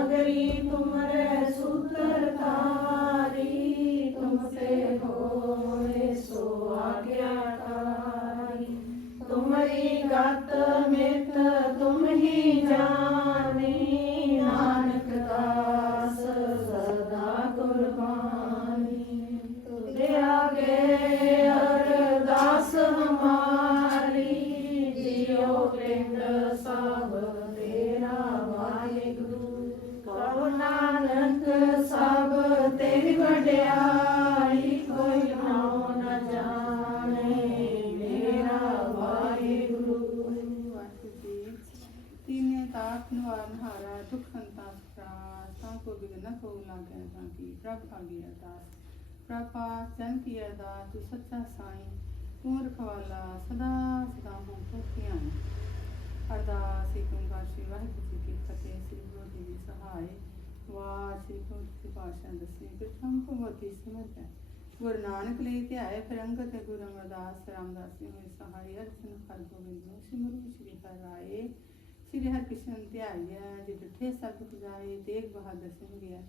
नगरी तुम सूत्र तारी। तुमसे सो आज्ञाकारी। तुम्हारी गात मित तुम ही जानी। ਤਾਂ ਕੋ ਤਾਂ ਕੀ ਪ੍ਰਭ ਆਗੀ ਅਰਦਾਸ। ਪ੍ਰਭਾਸ ਜਨ ਕੀ ਅਰਦਾਸ, ਤੂੰ ਸੱਚਾ ਸਾਈਂ, ਤੂੰ ਰਖਵਾਲਾ, ਸਦਾ ਸਦਾ ਹੋ ਧਿਆਨ। ਅਰਦਾਸ ਏਕ ਓੰਕਾਰ ਸ਼੍ਰੀ ਵਾਹਿਗੁਰੂ ਜੀ ਕੀ ਫਤਿਹ, ਸ੍ਰੀ ਗੁਰੂ ਜੀ ਦੀ ਸਹਾਇ ਵਾਹ, ਸ੍ਰੀ ਗੁਰੂ ਜੀ ਪਾਸ਼ਾ ਦਸਵੀਂ ਪ੍ਰਥਮ ਭਗਵਤੀ ਸਮਝੈ ਗੁਰੂ ਨਾਨਕ ਲਈ ਧਿਆਏ ਫਿਰ ਅੰਗਤ ਗੁਰੂ ਅਮਰਦਾਸ ਰਾਮਦਾਸ ਜੀ ਹੋਏ ਸਹਾਈ ਅਰਜਨ, ਹਰ ਗੋਬਿੰਦ ਨੂੰ ਸਿਮਰੂ, ਸ੍ਰੀ ਹਰਿ ਰਾਏ ਸ੍ਰੀ ਹਰਿ ਕ੍ਰਿਸ਼ਨ ਧਿਆਈਆ ਜਿ ਡਿਠੇ ਸਭ ਪੁਜਾਏ ਤੇਗ ਬਹਾਦਰ ਸਿੰਘ ਗਿਆ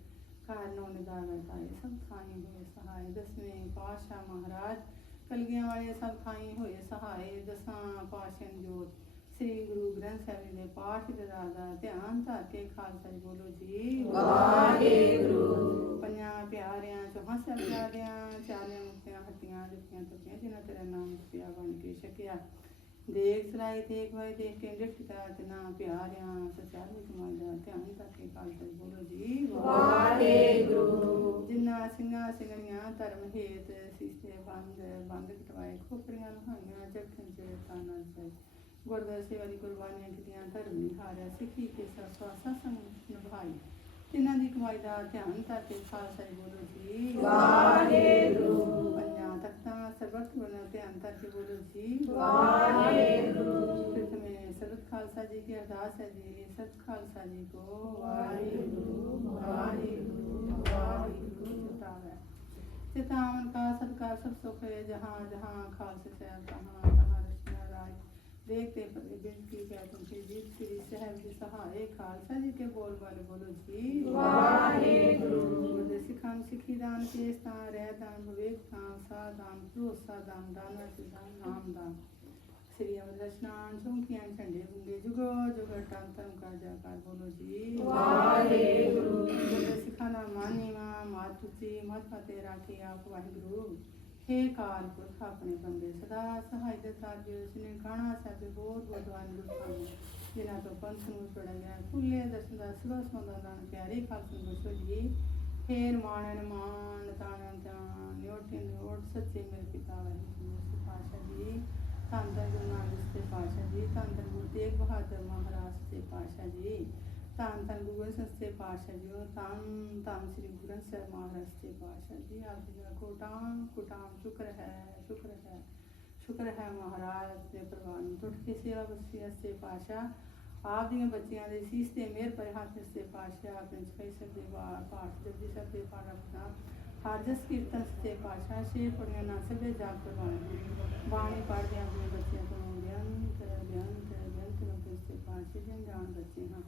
ਕਾਰਨੋਂ ਨਿਦਾਨ ਵਰਤਾਏ ਸਭ ਥਾਈ ਹੋਏ ਸਹਾਈ ਦਸਵੇਂ ਪਾਤਸ਼ਾਹ ਮਹਾਰਾਜ ਕਲਗੀਆਂ ਵਾਲੇ ਸਭ ਥਾਈ ਹੋਏ ਸਹਾਏ ਦਸਾਂ ਪਾਤਸ਼ਾਹ ਜੋਤ ਸ੍ਰੀ ਗੁਰੂ ਗ੍ਰੰਥ ਸਾਹਿਬ ਜੀ ਦੇ ਪਾਠ ਦੇ ਦਾ ਧਿਆਨ ਧਰ ਕੇ ਖਾਲਸਾ ਜੀ ਬੋਲੋ ਜੀ ਵਾਹਿਗੁਰੂ। ਪੰਜਾਂ ਪਿਆਰਿਆਂ ਚੌਹਾਂ ਸਾਹਿਬਜ਼ਾਦਿਆਂ ਚਾਲਿਆਂ ਮੁਕਤਿਆਂ ਹੱਟੀਆਂ ਦਿੱਤੀਆਂ ਤੁਕੀਆਂ ਜਿਨ੍ਹਾਂ ਤੇਰਾ ਨਾਮ ਪਿਆ ਬਣ ਕੇ ਛਕਿਆ ਦੇਖ ਸਰਾਈ ਦੇਖ ਵਾਈ ਦੇਖ ਕੇ ਡਿਠਤਾ ਤੇ ਨਾ ਪਿਆਰਿਆਂ ਸਚਾਰੀ ਕਮਾਈ ਦਾ ਧਿਆਨ ਧਰ ਕੇ ਖਾਲਸਾ ਜੀ ਬੋਲੋ ਜੀ ਵਾਹਿਗੁਰੂ। ਜਿਨ੍ਹਾਂ ਸਿੰਘਾਂ ਸਿੰਘਣੀਆਂ ਧਰਮ ਹੇਤ ਸੀਸੇ ਬੰਦ ਬੰਦ ਕਟਵਾਏ ਖੋਪੜੀਆਂ ਲਹਾਈਆਂ ਜਖਨ ਚ ਤਾਨਾ ਚਾਈ ਗੁਰਦੁਆਰਾ ਸੇਵਾ ਦੀ ਕੁਰਬਾਨੀਆਂ ਕੀਤੀਆਂ ਧਰਮ ਨਿਹਾਰਿਆ ਸਿੱਖੀ ਕੇ ਸਵਾਸਾ ਸੰਗ ਨਿਭਾਈ ਤਿੰਨਾਂ ਦੀ ਕਮਾਈ ਦਾ ਧਿਆਨ ਧਰ ਕੇ ਖਾਲਸਾ ਜੀ ਬੋਲੋ ਜੀ ਵਾਹਿਗੁਰੂ। ਪੰਜਾਂ ਤਖਤਾਂ ਸਰਬਤ ਗੁਣਾ ਧਿਆਨ ਧਰ ਕੇ ਬੋਲੋ ਜੀ ਵਾਹਿਗੁਰੂ। चितावन का सबका सब सुख है जहाँ जहाँ खास शहर तहाँ तहाँ रचना राय देखते बिनती क्या तुमसे जीत श्री शहर जी खालसा जी के बोल वाले बोलो जी। वाहे गुरु सिखां सिखी दान केस दान रह दान विवेक दान सा दान प्रोसा दान दाना दान नाम दान। ਸ੍ਰੀ ਅਮਰਦਾਸ ਨਾਮ ਸੁਖੀਆਂ ਝੰਡੇ ਹੁੰਦੇ ਜੁਗੋ ਜੁਗ ਟਾਂ ਤੰ ਕਾ ਜਾ ਕਰ ਬੋਲੋ ਜੀ। ਵਾਹਿਗੁਰੂ। ਜੁਗ ਸਿਖਾਣਾ ਮਾਨੀ ਮਾ ਮਾਤੁ ਜੀ ਮਤ ਫਤੇ ਰਾਖੇ ਆਪ ਵਾਹਿਗੁਰੂ। ਹੇ ਕਾਰ ਪੁਰਖ ਆਪਣੇ ਬੰਦੇ ਸਦਾ ਸਹਾਇ ਦੇ ਸਾਥ ਜੀ ਉਸ ਨੇ ਕਾਣਾ ਸਾਬੇ ਬਹੁਤ ਬਹੁਤ ਜਿਨ੍ਹਾਂ ਤੋਂ ਪੰਥ ਨੂੰ ਛੜਾ ਗਿਆ ਦਸਨ ਦਾ ਸਦਾ ਸਦਾ ਦਾਨ ਪਿਆਰੇ ਖਾਲਸਾ ਬਸੋ ਜੀ। ਫੇਰ ਮਾਣਨ ਮਾਨ ਤਾਣਨ ਤਾਂ ਨਿਉਟਿਨ ਨਿਉਟ ਸੱਚੇ ਮੇਰੇ ਪਿਤਾ ਵਾਹਿਗੁਰੂ ਸਿਪਾਸ਼ਾ ਜੀ। ਧੰਨ ਧੰਨ ਗੁਰੂ ਨਾਨਕ ਦੇ ਪਾਸ਼ਾ ਜੀ, ਧੰਨ ਧੰਨ ਗੁਰੂ ਤੇਗ ਬਹਾਦਰ ਮਹਾਰਾਜ ਦੇ ਪਾਸ਼ਾ ਜੀ, ਧੰਨ ਧੰਨ ਗੁਰੂ ਗ੍ਰੰਥ ਸਾਹਿਬ ਦੇ ਪਾਤਸ਼ਾਹ ਜੀ ਉਹ ਧੰਨ ਧੰਨ ਸ੍ਰੀ ਗੁਰੂ ਗ੍ਰੰਥ ਸਾਹਿਬ ਮਹਾਰਾਜ ਦੇ ਪਾਤਸ਼ਾਹ ਜੀ। ਆਪ ਜੀ ਦਾ ਕੋਟਾਂ ਕੋਟਾਂ ਸ਼ੁਕਰ ਹੈ ਸ਼ੁਕਰ ਹੈ ਸ਼ੁਕਰ ਹੈ ਮਹਾਰਾਜ ਦੇ ਪ੍ਰਵਾਨ ਨੂੰ। ਟੁੱਟ ਕੇ ਸੇਵਾ ਬਖਸ਼ੀ ਅਸਤੇ ਪਾਤਸ਼ਾਹ। ਆਪ ਦੀਆਂ ਬੱਚੀਆਂ ਦੇ ਸੀਸ ਤੇ ਮਿਹਰ ਪਰ ਹੱਥ ਦੇ ਪਾਤਸ਼ਾਹ, ਆਪਣੇ ਸਪੈਸ਼ਲ ਸਾਹਿਬ ਦੇ ਵਾ- ਪਾਠ ਜਪਜੀ ਸਾਹਿਬ ਦੇ ਪਾਠ ਆਪਣਾ ਹਰ ਕੀਰਤਨ ਸਤੇ ਪਾਤਸ਼ਾਹ ਛੇ ਪੜੀਆਂ ਨਾ ਸਭੇ ਜਾਪ ਕਰਵਾਉਣ ਬਾਣੀ ਪੜ੍ਹਦੇ ਆਪਣੇ ਬੱਚਿਆਂ ਤੋਂ ਗਿਆਨ ਤੇ ਗਿਆਨ ਤੇ ਗਿਆਨ ਤੇ ਲੋਕ ਪਾਤਸ਼ਾਹ ਜਨ ਜਾਣ ਬੱਚੇ ਹਾਂ।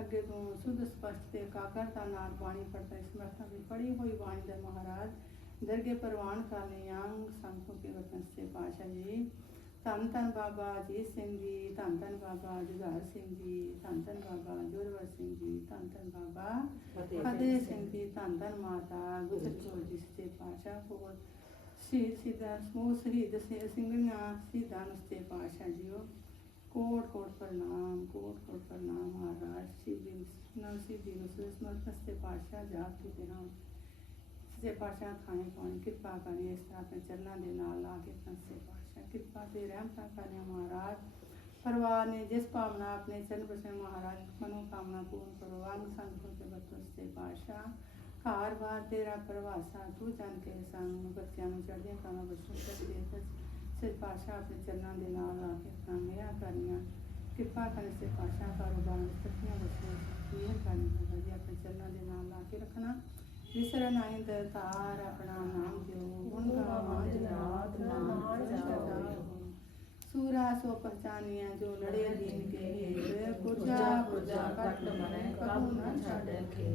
ਅੱਗੇ ਤੋਂ ਸੁਧ, ਸਪਸ਼ਟ ਤੇ ਕਾਕਰਤਾ ਨਾਲ ਬਾਣੀ ਪੜਤਾ ਸਮਰਥਾ ਵੀ ਪੜੀ ਹੋਈ ਬਾਣੀ ਦਾ ਮਹਾਰਾਜ ਦਰਗੇ ਪ੍ਰਵਾਨ ਕਰਨੇ ਅੰਗ ਸੰਖੋ ਕੇ ਵਤਨ ਸੇ ਪਾਸ਼ਾ ਜੀ। ਧੰਨ ਧੰਨ ਬਾਬਾ ਅਜੀਤ ਸਿੰਘ ਜੀ ਧੰਨ ਧੰਨ ਬਾਬਾ ਜੁਝਾਰ ਸਿੰਘ ਜੀ ਧੰਨ ਧੰਨ ਬਾਬਾ ਜੋਰਵਰ ਸਿੰਘ ਜੀ ਧੰਨ ਧੰਨ ਬਾਬਾ ਫਤਿਹ ਸਿੰਘ ਜੀ ਧੰਨ ਧੰਨ ਮਾਤਾ ਗੁਜਰ ਕੌਰ ਜੀ ਸੇ ਪਾਸ਼ਾ ਕੋਲ ਸ਼ਹੀਦ ਸਿੱਧਾ ਸਮੂਹ ਸ਼ਹੀਦ ਸੇ ਸਿੰਘਾਂ ਸਿੱਧਾਂ ਨਸਤੇ ਪਾਸ਼ਾ ਜੀਓ ਕੋਟ ਕੋਟ ਪ੍ਰਣਾਮ ਕੋਟ ਕੋਟ ਪ੍ਰਣਾਮ ਮਹਾਰਾਜ ਸ਼੍ਰੀ ਜੀ ਨਾਲ ਸ਼੍ਰੀ ਜੀ ਨੂੰ ਸਮਰਥ ਨਸਤੇ ਪਾਸ਼ਾ ਜਾਪ ਕੀਤੇ ਹਾਂ ਸੱਚੇ ਪਾਸ਼ਾ ਖਾਣੇ ਪਾਣੀ ਕਿਰਪਾ ਕਰੀ ਇਸ ਤਰ੍ਹਾਂ ਆਪਣੇ ਚਰਨਾਂ ਦੇ ਨਾਲ ਲਾ ਕੇ ਨਸਤੇ ਪਾਸ਼ਾ ਕਿਰਪਾ ਤੇ ਰਹਿਮਤਾਂ ਕਰੇ ਮਹਾਰਾਜ ਪਰਿਵਾਰ ਨੇ ਜਿਸ ਭਾਵਨਾ ਆਪਣੇ ਚਰਨ ਬਸੇ ਮਹਾਰਾਜ ਮਨੋ ਕਾਮਨਾ ਪੂਰਨ ਕਰੋ ਅੰਗ ਸੰਗ ਹੋ ਕੇ ਬਤਸਤੇ ਪਾਸ਼ਾ ਘਰ ਬਾਰ ਤੇਰਾ ਪ੍ਰਵਾਸਾ ਤੂੰ ਜਾਣ ਕੇ ਸਾਨੂੰ ਬੱਚਿਆਂ ਨੂੰ ਚੜ੍ਹਦੀਆਂ ਕਰਾਂ ਬਖਸ਼ੋ ਸਕਦੇ ਸੱਚ ਸੇ ਪਾਸ਼ਾ ਆਪਣੇ ਚਰਨਾਂ ਦੇ ਨਾਲ ਆ ਕੇ ਆਪਣਾ ਮਿਹਰ ਕਰਨੀਆਂ, ਕਿਰਪਾ ਕਰੇ ਸੇ ਪਾਸ਼ਾ ਕਾਰੋਬਾਰ ਵਿੱਚ ਸੱਚੀਆਂ ਬਖਸ਼ੋ, ਮਿਹਰ ਕਰਨੀ ਹੈ ਜੀ ਆਪਣੇ ਚਰਨਾਂ ਦੇ ਨਾਲ ਲਾ ਕੇ ਰੱਖਣਾ। ਵਿਸਰ ਨਾਹੀਂ ਤਾਰ ਆਪਣਾ ਨਾਮ ਦਿਓ, ਗੁਣ ਗਾਵਾਂ ਰਾਤ ਨਾਮ ਸਦਾ ਸੂਰਾ ਸੋ ਪਹਚਾਨੀਆਂ ਜੋ ਲੜੇ ਦੀਨ ਕੇ ਹੇਤ ਪੁਰਜਾ ਪੁਰਜਾ ਕੱਟ ਮਨੈ ਕਬੂ ਨ ਛਾੜੈ ਖੇ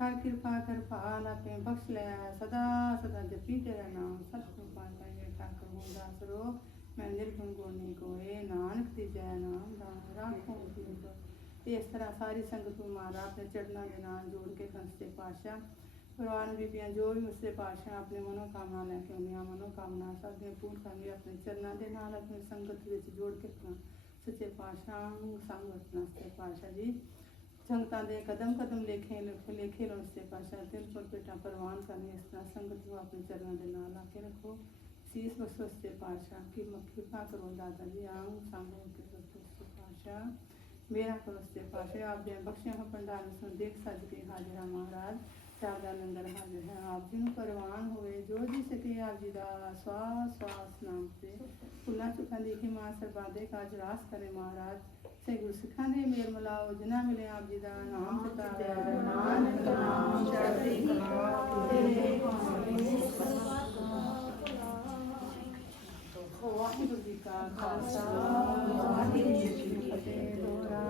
ਹਰ ਕਿਰਪਾ ਕਰ ਭਾਲ ਆਪੇ ਬਖਸ਼ ਲੈ ਸਦਾ ਸਦਾ ਜਪੀ ਤੇਰਾ ਨਾਮ ਸਤਿਗੁਰੂ ਪਾਤਸ਼ਾਹ ਜੀ ਠਾਕੁਰ ਹੁੰਦਾ ਸਰੋ। ਮੈਂ ਨਿਰਗੁਣ ਗੁਣੀ ਕੋਏ ਨਾਨਕ ਦੀ ਜੈ ਨਾਮ ਦਾ ਰਾਖੋ ਤੇ ਇਸ ਤਰ੍ਹਾਂ ਸਾਰੀ ਸੰਗਤ ਨੂੰ ਮਹਾਰਾਜ ਆਪਣੇ ਚੜਨਾਂ ਦੇ ਨਾਲ ਜੋੜ ਕੇ ਖੰਸਤੇ ਪਾਸ਼ਾ ਪ੍ਰਵਾਨ ਬੀਬੀਆਂ ਜੋ ਵੀ ਉਸਦੇ ਪਾਸ਼ਾ ਆਪਣੇ ਮਨੋ ਕਾਮਨਾ ਲੈ ਕੇ ਆਉਂਦੀਆਂ, ਮਨੋ ਸਭ ਦੀਆਂ ਪੂਰਨ ਕਰਨੀ, ਆਪਣੇ ਚਰਨਾਂ ਦੇ ਨਾਲ, ਆਪਣੀ ਸੰਗਤ ਵਿੱਚ ਜੋੜ ਕੇ ਰੱਖਣਾ, ਸੱਚੇ ਪਾਤਸ਼ਾਹ ਨੂੰ ਸੰਗਤ ਨਸਤੇ ਪਾਸ਼ਾ ਜੀ। ਸੰਗਤਾਂ ਦੇ ਕਦਮ ਕਦਮ ਲੇਖੇ, ਲਿਖੇ, ਲੇਖੇ ਲੋ ਸੱਚੇ ਪਾਤਸ਼ਾਹ ਦਿਲ ਪਰ ਬੇਟਾ ਪ੍ਰਵਾਨ ਕਰਨੀ, ਇਸ ਤਰ੍ਹਾਂ ਸੰਗਤ ਨੂੰ ਆਪਣੇ ਚਰਨਾਂ ਦੇ ਨਾਲ ਲਾ ਕੇ ਰੱਖੋ। ਸੀਸ ਬਖਸ਼ੋ ਸੱਚੇ ਪਾਤਸ਼ਾਹ ਕੀ ਮੱਖੀ ਪਾ ਕਰੋ ਦਾਦਾ ਜੀ ਆਉਂ ਸੰਗੋ ਕੇ ਸੱਚੇ ਪਾਤਸ਼ਾਹ। ਮੇਰਾ ਕਰੋ ਸੱਚੇ ਪਾਤਸ਼ਾਹ, ਆਪ ਦੇ ਬਖਸ਼ਿਆ ਹੋ ਨੂੰ ਦੇਖ ਸੱਜ ਕੇ ਹਾਜ਼ਰਾ ਮਹਾਰਾਜ। ਸਾਹਿਬ ਦਾ ਲੰਗਰ ਹਾਜ਼ਰ ਹੈ। ਆਪ ਜੀ ਨੂੰ ਪ੍ਰਵਾਨ ਹੋਵੇ ਜੋ ਜੀ ਸਕੇ ਆਪ ਜੀ ਦਾ ਸਵਾਸ ਸਵਾਸ ਨਾਮ ਤੇ। ਫੁੱਲਾਂ ਚੁੱਕਾਂ ਦੀ ਹਿਮਾ ਸਰਬਾਦੇ ਕਾਜ ਰਾਸ ਕਰੇ ਮਹਾਰਾਜ। ਸੇ ਗੁਰ ਸਿੱਖਾਂ ਦੇ ਮੇਰ ਮਲਾਓ ਜਿਨ੍ਹਾਂ ਮਿਲੇ ਆਪ ਜੀ ਦਾ ਨਾਮ ਚਿਤਾਰਾ ਨਾਨਕ ਨਾਮ ਚੜ੍ਹਦੀ ਕਲਾ ਤੇਰੇ ਵਾਹਿਗੁਰੂ ਜੀ ਕਾ ਖਾਲਸਾ ਵਾਹਿਗੁਰੂ ਜੀ ਕੀ ਫਤਿਹ। ਦੋਰਾ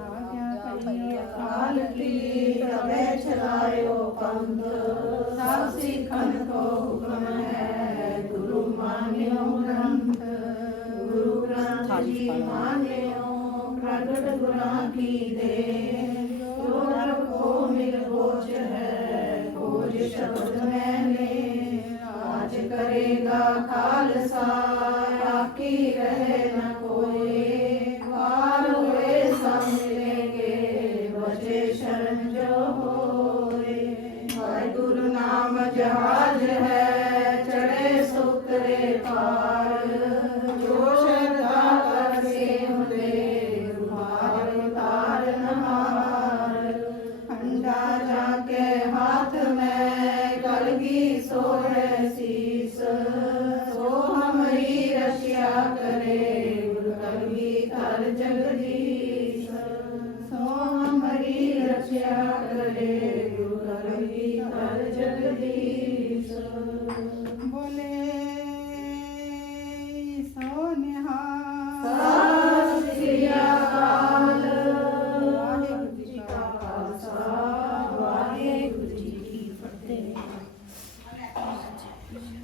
ਕਾਲ ਕੀ ਤਬੈ ਚਲਾਇਓ ਪੰਥ। ਸਭ ਸਿੱਖਨ ਕੋ ਹੁਕਮ ਹੈ ਗੁਰੂ ਮਾਨਿਓ ਗ੍ਰੰਥ। ਗੁਰੂ ਗ੍ਰੰਥ ਜੀ ਮਾਨਿਓ ਪ੍ਰਗਟ ਗੁਰਾਂ ਕੀ ਦੇ। ਰਖਿਆ ਕਰੇ ਗੁਰੂ ਰਵੀ ਹਰ ਜਗਦੀਸ਼। ਬੋਲੇ